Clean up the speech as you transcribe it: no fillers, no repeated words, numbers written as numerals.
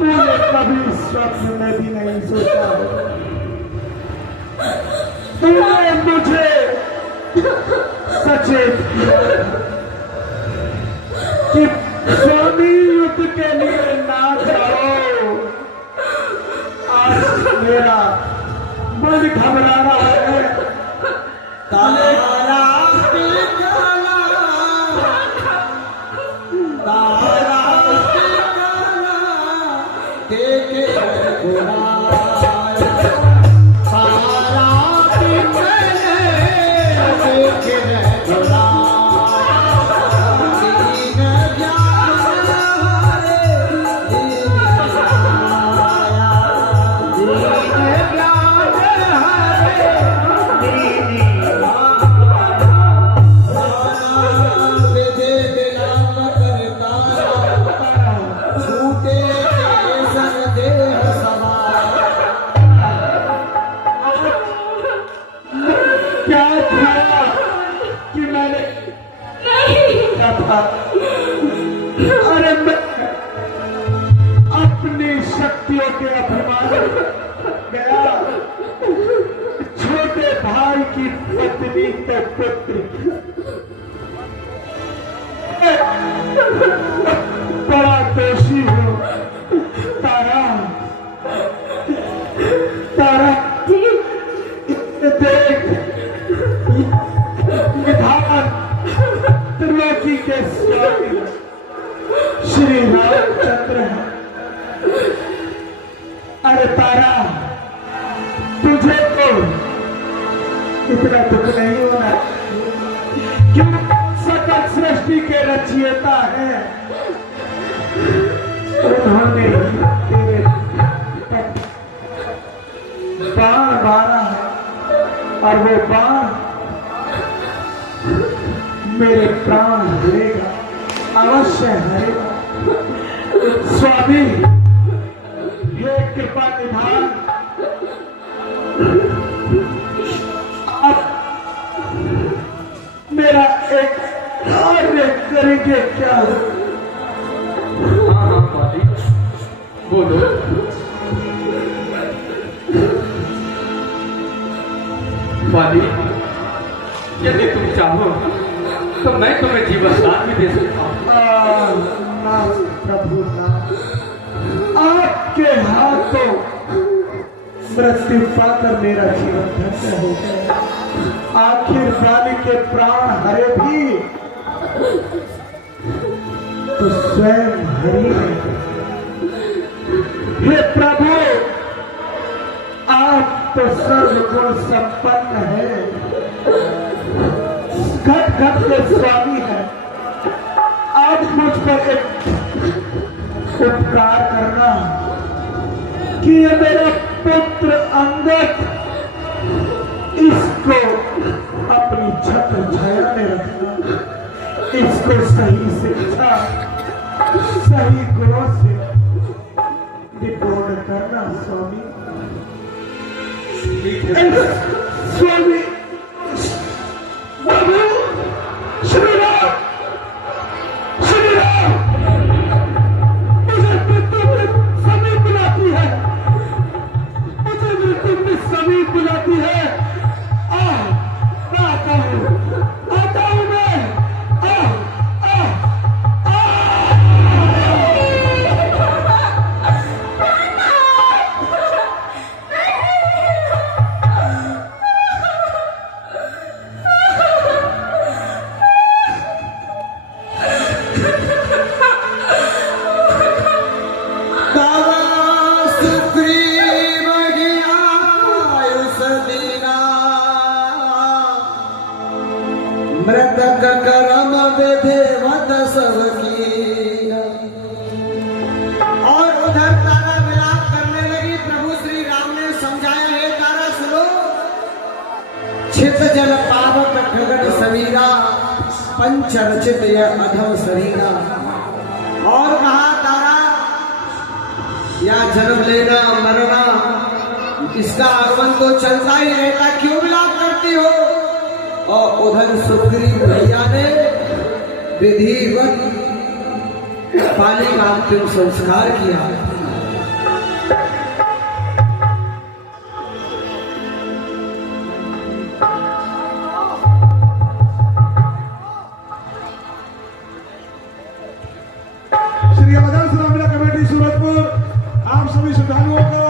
तूने कभी स्वप्न में भी नहीं सोचा होगा। तूने मुझे सचेत किया कि स्वामी युद्ध के लिए ना जाओ। आज मेरा मन घबरा रहा है। तारा पिघला, तारा पिघला, देखे बुलाया। तारा पिघले, देखे बुलाया। दीन ज्ञान हरे, दीन आया। दीन ज्ञान हरे, दीन विधि विलाप करता, छूटे केसर देह सवार। क्या था कि मैंने क्या था? अरे मैं अपनी शक्तियों के अभिमान गया। छोटे भाई की पत्नी के पुत्र बड़ा दोषी हूँ। तारा, तारा देख, विधान त्रिलोकी के स्वामी श्री रामचंद्र हैं। अरे तारा, तुझे तो इतना दुख नहीं होना क्यों? सकल सृष्टि के रचयिता है। उन्होंने तेरे बाण मारा है और वो बाण मेरे प्राण हरेगा, अवश्य हरेगा। स्वामी, हे कृपा निधान, आप मेरा एक कार्य करेंगे क्या? हाँ पाली, बोलो। पाली, यदि तुम चाहो तो मैं तुम्हें जीवन दान भी दे सकता हूँ। ना प्रभु ना, आपके हाथों मृत्यु पाकर मेरा जीवन धन्य हो गया। आखिर बाली के प्राण हरे भी तो स्वयं हरि है। हे प्रभु, आप तो सर्वगुण संपन्न है, घट घट के स्वामी है। आप मुझ पर एक उपकार करना कि ये मेरा पुत्र अंगद, इसको अपनी छत्र छाया में रखना। इसको सही शिक्षा, सही गुणों से निपुण करना स्वामी। स्वामी, प्रभु श्री राम, श्री राम, मुझे मृत्यु के समीप बुलाती है, मुझे मृत्यु के समीप बुलाती है। आता हूँ मैं। मृतक करम विधिवत सबकी। और उधर तारा विलाप करने लगी। प्रभु श्री राम ने समझाया, हे तारा सुनो, छित जल पावक ठगन समीरा, पंच रचित यह अधम शरीरा। और कहा तारा, या जन्म लेना मरना इसका आगमन तो चलता ही रहता, क्यों विलाप करती हो? और उधर सुग्रीव भैया ने विधिवत पाली का अंतिम संस्कार किया। चलिए आवाज सुना मेरा कमेटी सूरजपुर आप सभी श्रद्धालुओं को